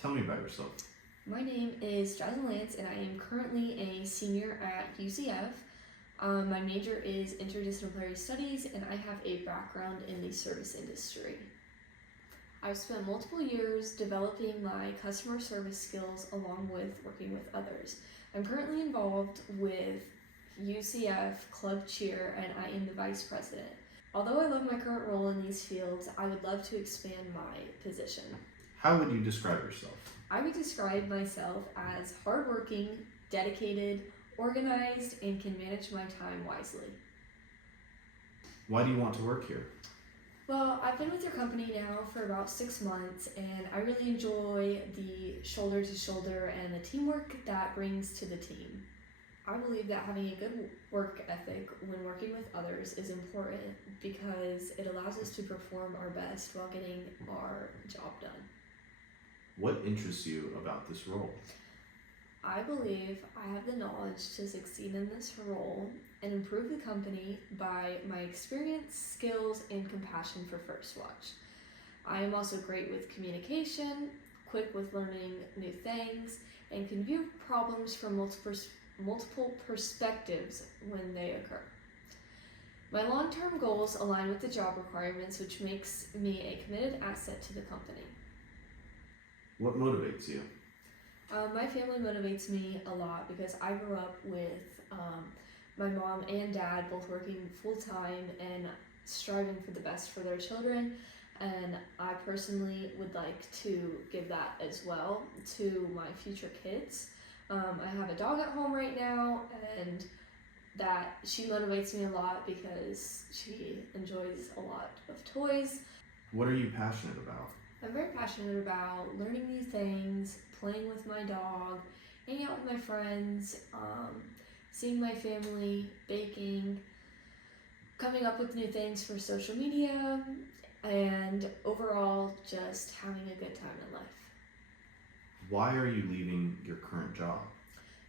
Tell me about yourself. My name is Jazlyn, and I am currently a senior at UCF. My major is interdisciplinary studies, and I have a background in the service industry. I've spent multiple years developing my customer service skills along with working with others. I'm currently involved with UCF Club Cheer, and I am the vice president. Although I love my current role in these fields, I would love to expand my position. How would you describe yourself? I would describe myself as hardworking, dedicated, organized, and can manage my time wisely. Why do you want to work here? Well, I've been with your company now for about 6 months, and I really enjoy the shoulder to shoulder and the teamwork that brings to the team. I believe that having a good work ethic when working with others is important because it allows us to perform our best while getting our job done. What interests you about this role? I believe I have the knowledge to succeed in this role and improve the company by my experience, skills, and compassion for First Watch. I am also great with communication, quick with learning new things, and can view problems from multiple perspectives when they occur. My long-term goals align with the job requirements, which makes me a committed asset to the company. What motivates you? My family motivates me a lot because I grew up with my mom and dad both working full-time and striving for the best for their children, and I personally would like to give that as well to my future kids. I have a dog at home right now, and that she motivates me a lot because she enjoys a lot of toys. What are you passionate about? I'm very passionate about learning new things, playing with my dog, hanging out with my friends, seeing my family, baking, coming up with new things for social media, and overall just having a good time in life. Why are you leaving your current job?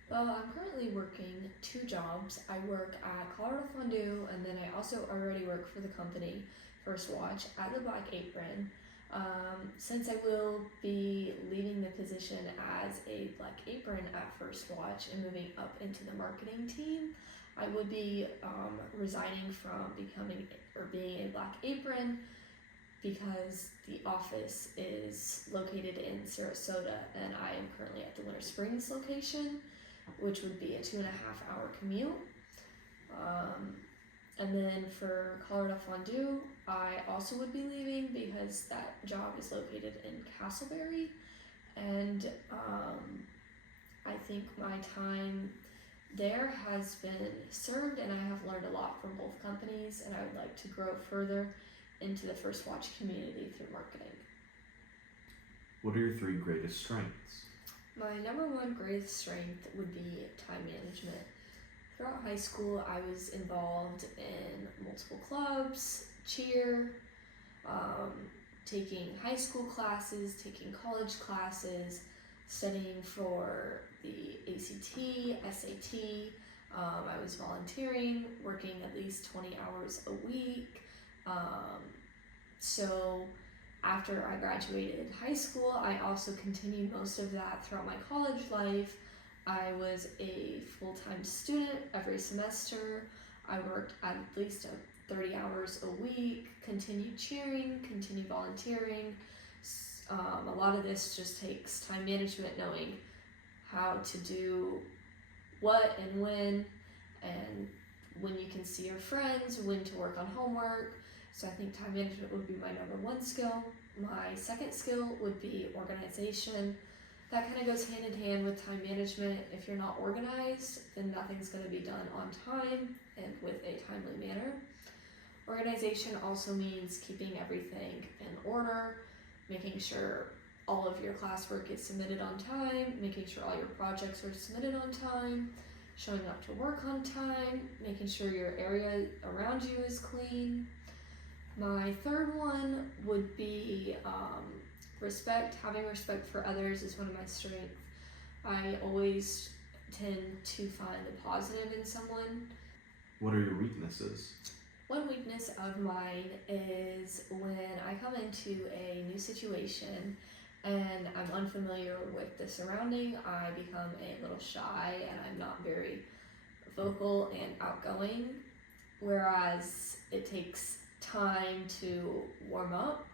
Well, I'm currently working 2 jobs. I work at Colorado Fondue, and then I also already work for the company First Watch at the Black Apron. Since I will be leaving the position as a Black Apron at First Watch and moving up into the marketing team, I would be resigning from being a Black Apron because the office is located in Sarasota and I am currently at the Winter Springs location, which would be a 2.5-hour commute. And then for Colorado Fondue, I also would be leaving because that job is located in Castleberry, and I think my time there has been served and I have learned a lot from both companies, and I would like to grow further into the First Watch community through marketing. What are your 3 greatest strengths? My number 1 greatest strength would be time management. Throughout high school, I was involved in multiple clubs, cheer, taking high school classes, taking college classes, studying for the ACT, SAT. I was volunteering, working at least 20 hours a week. So after I graduated high school, I also continued most of that throughout my college life. I was a full-time student every semester. I worked at least 30 hours a week, continued cheering, continued volunteering. A lot of this just takes time management, knowing how to do what and when you can see your friends, when to work on homework. So I think time management would be my number 1 skill. My second skill would be organization. That kind of goes hand in hand with time management. If you're not organized, then nothing's going to be done on time and with a timely manner. Organization also means keeping everything in order, making sure all of your classwork is submitted on time, making sure all your projects are submitted on time, showing up to work on time, making sure your area around you is clean. My third one would be respect. Having respect for others is one of my strengths. I always tend to find the positive in someone. What are your weaknesses? One weakness of mine is when I come into a new situation and I'm unfamiliar with the surrounding, I become a little shy and I'm not very vocal and outgoing, whereas it takes time to warm up.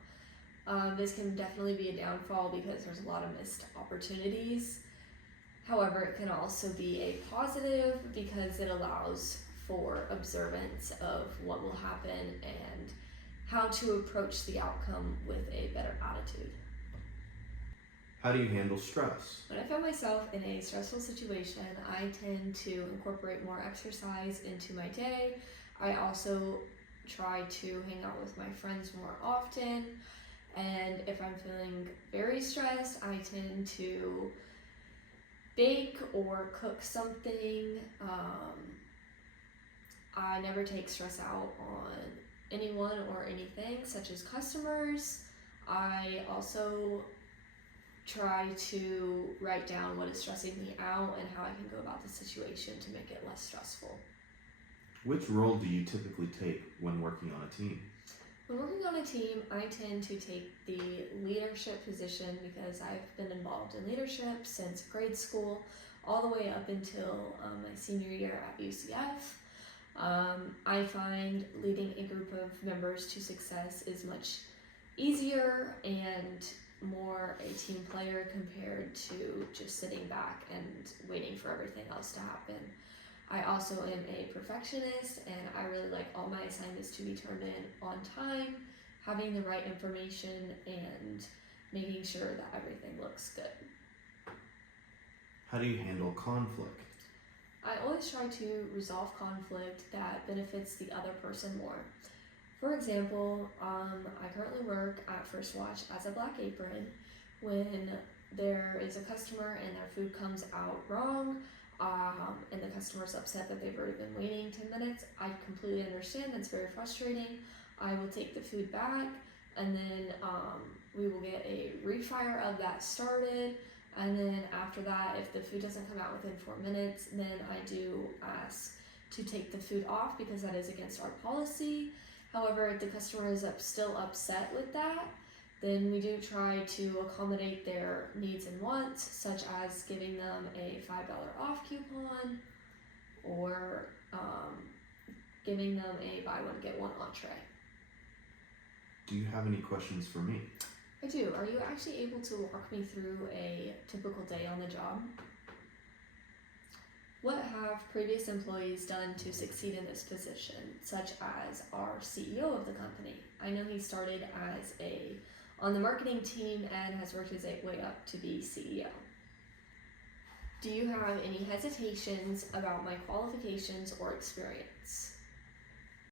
This can definitely be a downfall because there's a lot of missed opportunities. However, it can also be a positive because it allows for observance of what will happen and how to approach the outcome with a better attitude. How do you handle stress? When I find myself in a stressful situation, I tend to incorporate more exercise into my day. I also try to hang out with my friends more often. And if I'm feeling very stressed, I tend to bake or cook something. I never take stress out on anyone or anything, such as customers. I also try to write down what is stressing me out and how I can go about the situation to make it less stressful. Which role do you typically take when working on a team? When working on a team, I tend to take the leadership position because I've been involved in leadership since grade school all the way up until my senior year at UCF. I find leading a group of members to success is much easier and more a team player compared to just sitting back and waiting for everything else to happen. I also am a perfectionist and I really like all my assignments to be turned in on time, having the right information and making sure that everything looks good. How do you handle conflict? I always try to resolve conflict that benefits the other person more. For example, I currently work at First Watch as a black apron. When there is a customer and their food comes out wrong, and the customer's upset that they've already been waiting 10 minutes, I completely understand. That's very frustrating. I will take the food back and then we will get a refire of that started. And then after that, if the food doesn't come out within 4 minutes, then I do ask to take the food off because that is against our policy. However, if the customer is still upset with that, then we do try to accommodate their needs and wants, such as giving them a $5 off coupon or giving them a buy one get one entree. Do you have any questions for me? I do. Are you actually able to walk me through a typical day on the job? What have previous employees done to succeed in this position, such as our CEO of the company? I know he started as on the marketing team and has worked his way up to be CEO. Do you have any hesitations about my qualifications or experience?